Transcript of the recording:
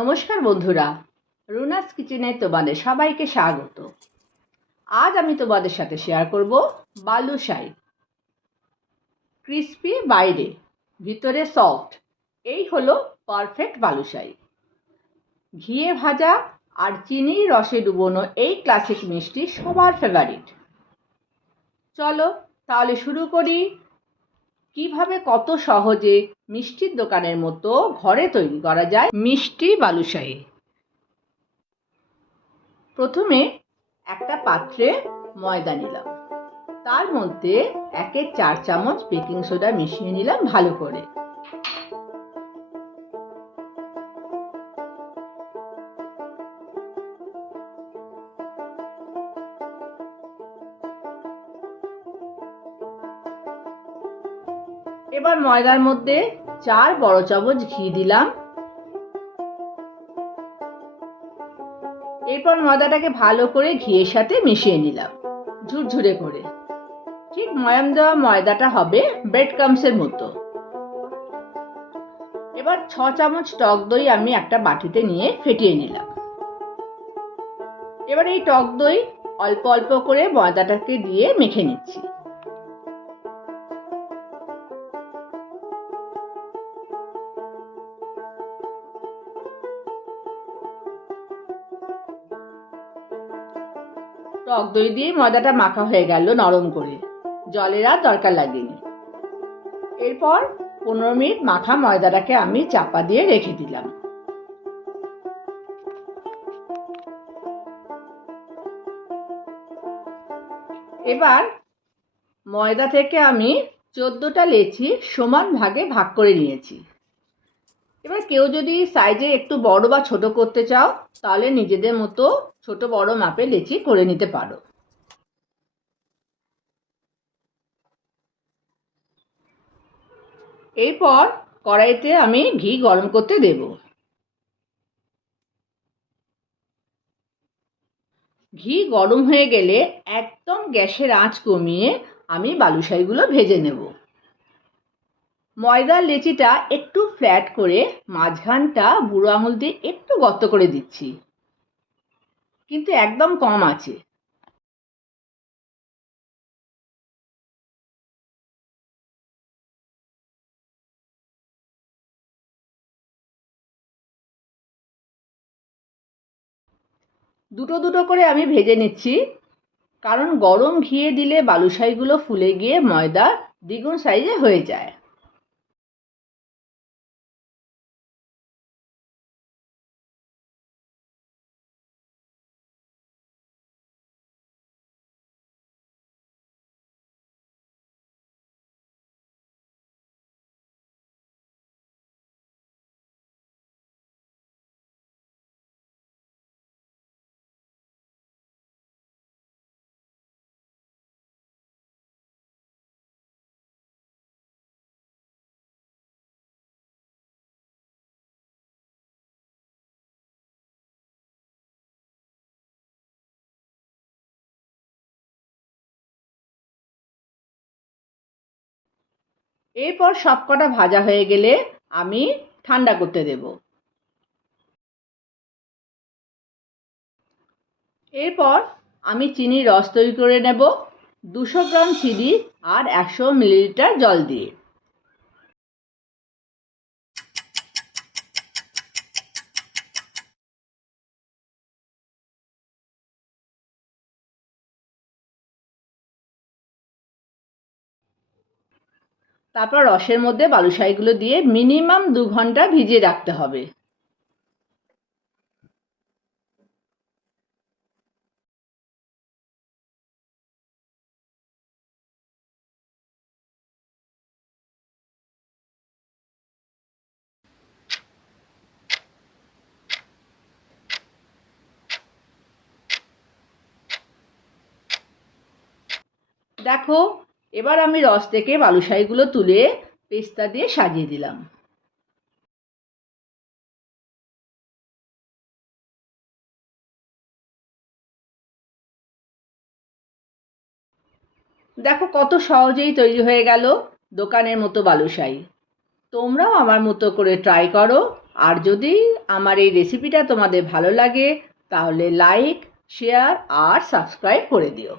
নমস্কার বন্ধুরা, রুনাস কিচেনে তোমাদের সবাইকে স্বাগত। আজ আমি তোমাদের সাথে শেয়ার করব বালুশাই। ক্রিস্পি বাইরে, ভিতরে সফট, এই হলো পারফেক্ট বালুশাই। ঘিয়ে ভাজা আর চিনির রসে ডুবোনো এই ক্লাসিক মিষ্টি সবার ফেভারিট। চলো তাহলে শুরু করি। কিভাবে কত সহজে মিষ্টির দোকানের মতো ঘরে তৈরি করা যায় মিষ্টি বালুশাই। প্রথমে একটা পাত্রে ময়দা নিলাম, তার মধ্যে 1/4 চামচ বেকিং সোডা মিশিয়ে নিলাম ভালো করে। এবার ময়দার মধ্যে 4 বড় চামচ ঘি দিলাম। এরপর ময়দাটাকে ভালো করে ঘিয়ের সাথে মিশিয়ে নিলাম ঝুরঝুরে করে। ঠিক ময়াম দেওয়া ময়দাটা হবে ব্রেড ক্রাম্বসের মতো। এবার 6 চামচ টক দই আমি একটা বাটিতে নিয়ে ফেটিয়ে নিলাম। এবার এই টক দই অল্প অল্প করে ময়দাটাকে দিয়ে মেখে নিচ্ছি। টক দই দিয়ে ময়দাটা মাখা হয়ে গেল নরম করে, জলের আর দরকার লাগেনি। এরপর 15 মিনিট মাখা ময়দাটাকে আমি চাপা দিয়ে রেখে দিলাম। এবার ময়দা থেকে আমি 14টা লেচি সমান ভাগে ভাগ করে নিয়েছি। এবার কেউ যদি সাইজে একটু বড় বা ছোট করতে চাও তাহলে নিজেদের মতো ছোট বড় মাপে লেচি করে নিতে পারো। এরপর কড়াইতে আমি ঘি গরম করতে দেব। ঘি গরম হয়ে গেলে একদম গ্যাসের আঁচ কমিয়ে আমি বালুশাইগুলো ভেজে নেব। ময়দার লেচিটা একটু ফ্ল্যাট করে মাঝখানটা বুড়ো আঙুল দিয়ে একটু গর্ত করে দিচ্ছি, কিন্তু একদম কম আছে। দুটো দুটো করে আমি ভেজে নিচ্ছি, কারণ গরম ঘিয়ে দিলে বালুশাইগুলো ফুলে গিয়ে ময়দা দ্বিগুণ সাইজে হয়ে যায়। এরপর সবকটা ভাজা হয়ে গেলে আমি ঠান্ডা করতে দেব। এরপর আমি চিনির রস তৈরি করে নেব 200 গ্রাম চিনি আর 100 মিলিলিটার জল দিয়ে। তারপর রসের মধ্যে বালুশাইগুলো দিয়ে মিনিমাম 2 ঘন্টা ভিজিয়ে রাখতে হবে। দেখো, এবার আমি রস থেকে বালুশাইগুলো তুলে পেস্তা দিয়ে সাজিয়ে দিলাম। দেখো কত সহজেই তৈরি হয়ে গেল দোকানের মতো বালুশাই। তোমরাও আমার মতো করে ট্রাই করো আর যদি আমার এই রেসিপিটা তোমাদের ভালো লাগে তাহলে লাইক, শেয়ার আর সাবস্ক্রাইব করে দিও।